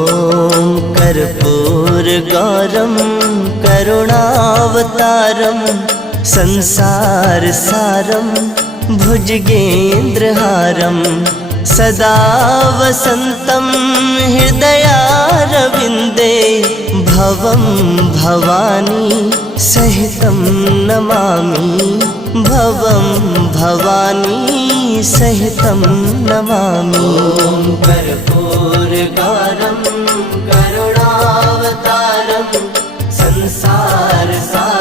ॐ कर्पूरगौरं करुणावतारं संसारसारं भुजगेन्द्रहारं सदा वसन्तं हृदयारविन्दे भवं भवानी सहितं नमामि भवं भवानी सहितं नमामि। कर्पूरगौरं करुणावतारं संसारसारं